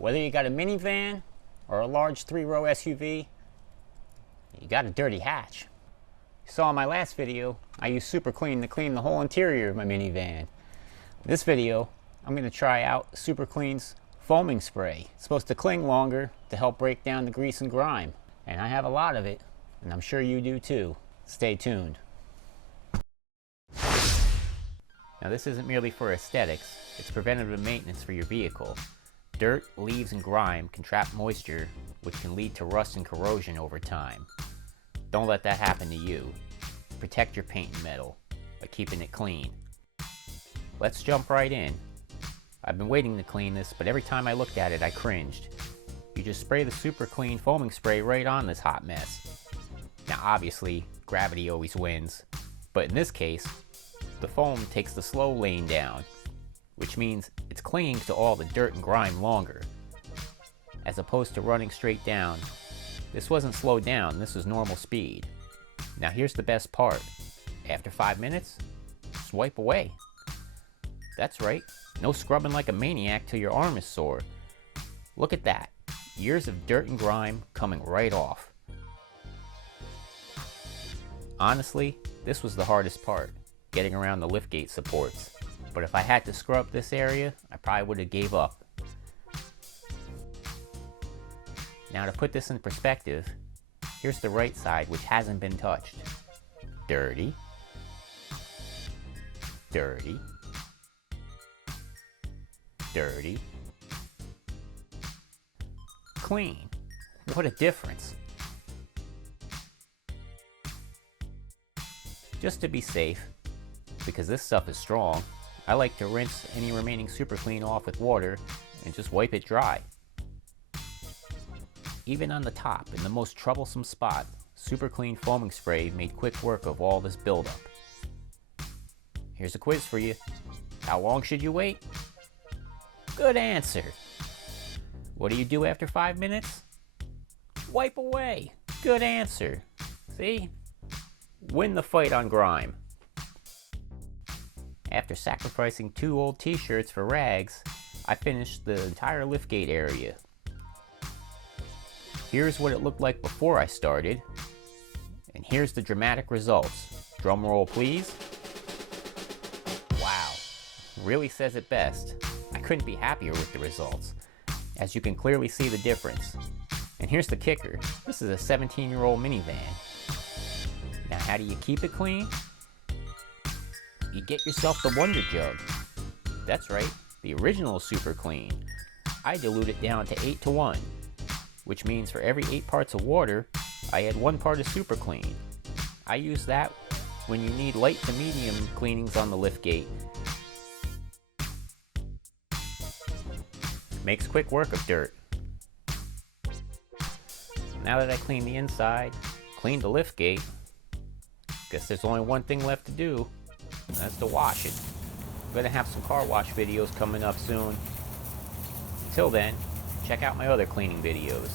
Whether you got a minivan or a large 3-row SUV, you got a dirty hatch. You saw in my last video, I used Super Clean to clean the whole interior of my minivan. In this video, I'm going to try out Super Clean's foaming spray. It's supposed to cling longer to help break down the grease and grime. And I have a lot of it, and I'm sure you do too. Stay tuned. Now this isn't merely for aesthetics, it's preventative maintenance for your vehicle. Dirt, leaves, and grime can trap moisture, which can lead to rust and corrosion over time. Don't let that happen to you. Protect your paint and metal by keeping it clean. Let's jump right in. I've been waiting to clean this, but every time I looked at it I cringed. You just spray the Super Clean foaming spray right on this hot mess. Now obviously, gravity always wins, but in this case, the foam takes the slow lane down, which means it's clinging to all the dirt and grime longer, as opposed to running straight down. This wasn't slowed down, this was normal speed. Now here's the best part. After 5 minutes, just wipe away. That's right, no scrubbing like a maniac till your arm is sore. Look at that, years of dirt and grime coming right off. Honestly, this was the hardest part, getting around the liftgate supports. But if I had to scrub this area, I probably would have gave up. Now to put this in perspective, here's the right side which hasn't been touched. Dirty. Dirty. Dirty. Clean. What a difference. Just to be safe, because this stuff is strong, I like to rinse any remaining Super Clean off with water and just wipe it dry. Even on the top, in the most troublesome spot, Super Clean foaming spray made quick work of all this buildup. Here's a quiz for you. How long should you wait? Good answer. What do you do after 5 minutes? Wipe away. Good answer. See? Win the fight on grime. After sacrificing 2 old t-shirts for rags, I finished the entire liftgate area. Here's what it looked like before I started, and here's the dramatic results. Drum roll please. Wow, really says it best. I couldn't be happier with the results, as you can clearly see the difference. And here's the kicker, this is a 17-year-old minivan. Now how do you keep it clean? You get yourself the Wonder Jug. That's right, the original Super Clean. I dilute it down to 8:1, which means for every 8 parts of water, I add 1 part of Super Clean. I use that when you need light to medium cleanings on the liftgate. Makes quick work of dirt. Now that I cleaned the inside, cleaned the liftgate, guess there's only one thing left to do. And that's to wash it. I'm going to have some car wash videos coming up soon. Till then, check out my other cleaning videos.